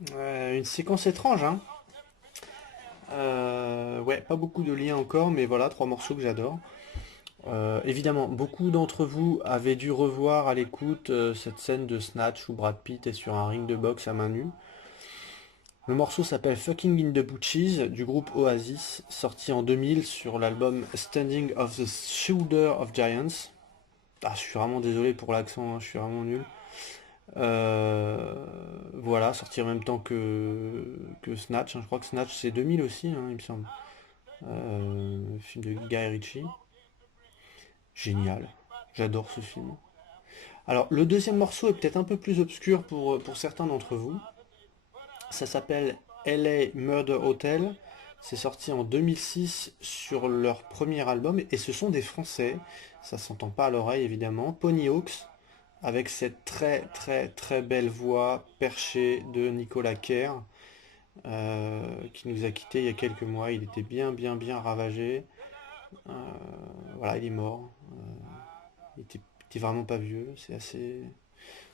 Une séquence étrange, hein. Ouais, pas beaucoup de liens encore, mais voilà, trois morceaux que j'adore. Évidemment, beaucoup d'entre vous avaient dû revoir à l'écoute cette scène de Snatch où Brad Pitt est sur un ring de boxe à main nue. Le morceau s'appelle Fucking in the Butchies du groupe Oasis, sorti en 2000 sur l'album Standing of the Shoulder of Giants. Ah, je suis vraiment désolé pour l'accent, hein, je suis vraiment nul. Voilà, sorti en même temps que Snatch, hein. Je crois que Snatch c'est 2000 aussi, hein, il me semble. Film de Guy Ritchie. Génial. J'adore ce film. Alors, le deuxième morceau est peut-être un peu plus obscur pour certains d'entre vous. Ça s'appelle LA Murder Hotel. C'est sorti en 2006 sur leur premier album. Et ce sont des Français. Ça s'entend pas à l'oreille évidemment. Ponyhawks. Avec cette très très très belle voix perchée de Nicolas Kerr. Qui nous a quittés il y a quelques mois. Il était bien bien bien ravagé. Euh, voilà, il est mort. Il était vraiment pas vieux.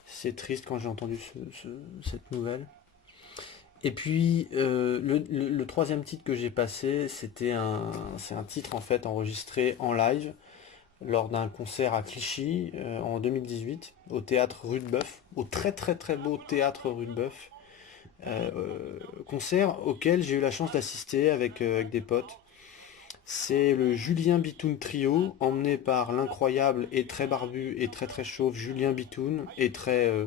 C'est triste quand j'ai entendu cette nouvelle. Et puis le troisième titre que j'ai passé, c'est un titre en fait enregistré en live lors d'un concert à Clichy en 2018 au théâtre Rudebeuf, au très très très beau théâtre Rudebeuf. Concert auquel j'ai eu la chance d'assister avec des potes. C'est le Julien Bitoun Trio, emmené par l'incroyable et très barbu et très très chauve Julien Bitoun, et très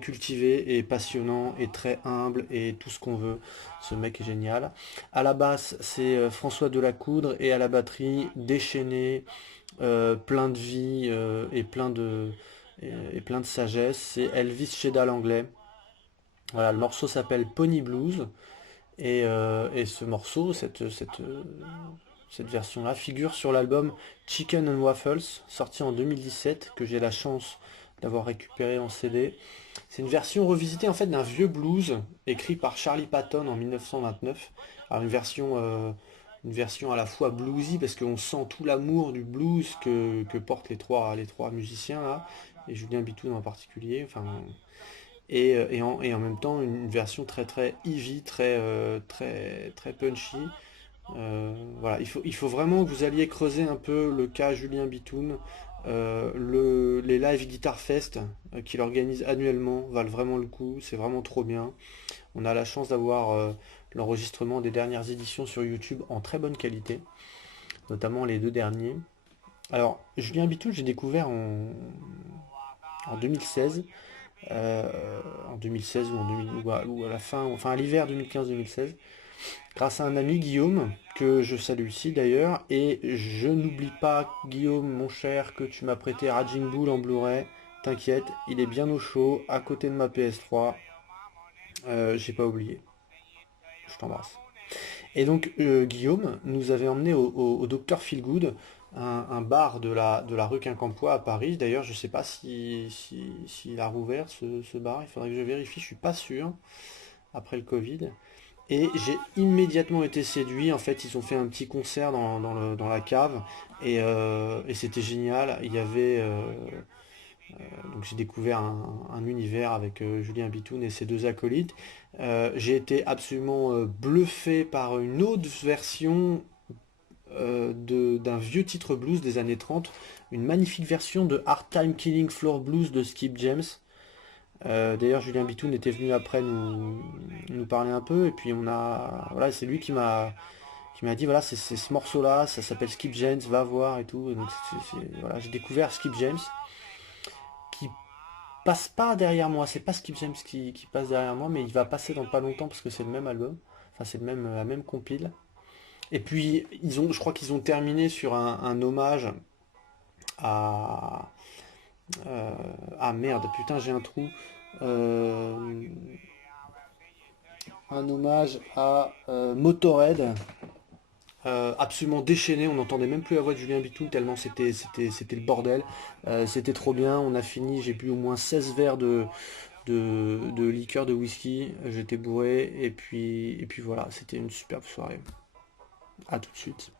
cultivé et passionnant et très humble et tout ce qu'on veut. Ce mec est génial. À la basse, c'est François Delacoudre et à la batterie, déchaîné, plein de vie et plein de sagesse. C'est Elvis Chedal anglais. Voilà, le morceau s'appelle Pony Blues et ce morceau, cette version-là figure sur l'album Chicken and Waffles, sorti en 2017, que j'ai la chance d'avoir récupéré en CD. C'est une version revisitée en fait d'un vieux blues écrit par Charlie Patton en 1929. Alors une version à la fois bluesy parce qu'on sent tout l'amour du blues que portent les trois musiciens là, et Julien Bitoun en particulier. Enfin, et en même temps une version très très heavy, très très punchy. Voilà, il faut vraiment que vous alliez creuser un peu le cas Julien Bitoun. Les live Guitar Fest qu'il organise annuellement valent vraiment le coup, c'est vraiment trop bien. On a la chance d'avoir l'enregistrement des dernières éditions sur YouTube en très bonne qualité, notamment les deux derniers. Alors, Julien Bitoun, j'ai découvert en 2016, en 2016 ou, en 2000 ou à la fin, enfin à l'hiver 2015-2016, grâce à un ami Guillaume, que je salue ici d'ailleurs, et je n'oublie pas Guillaume mon cher que tu m'as prêté Raging Bull en Blu-ray, t'inquiète, il est bien au chaud, à côté de ma PS3, j'ai pas oublié, je t'embrasse. Et donc Guillaume nous avait emmené au Dr Feelgood, un bar de la rue Quincampoix à Paris, d'ailleurs je sais pas s'il a rouvert ce bar, il faudrait que je vérifie, je suis pas sûr, après le Covid. Et j'ai immédiatement été séduit. En fait, ils ont fait un petit concert dans la cave et c'était génial. Donc j'ai découvert un univers avec Julien Bitoun et ses deux acolytes. J'ai été absolument bluffé par une autre version d'un vieux titre blues des années 30, une magnifique version de Hard Time Killing Floor Blues de Skip James. D'ailleurs, Julien Bitoun était venu après nous parler un peu, et puis voilà, c'est lui qui m'a dit, voilà, c'est ce morceau-là, ça s'appelle Skip James, va voir et tout. Et donc, voilà, j'ai découvert Skip James, qui passe pas derrière moi, c'est pas Skip James qui passe derrière moi, mais il va passer dans pas longtemps parce que c'est le même album, enfin, c'est la même compile. Et puis, je crois qu'ils ont terminé sur un hommage à, euh, ah merde, putain, j'ai un trou. Euh, un hommage à Motorhead, absolument déchaîné, on n'entendait même plus la voix de Julien Bitoun tellement c'était le bordel. C'était trop bien, on a fini, j'ai bu au moins 16 verres de liqueur de whisky, j'étais bourré, et puis voilà, c'était une superbe soirée. À tout de suite.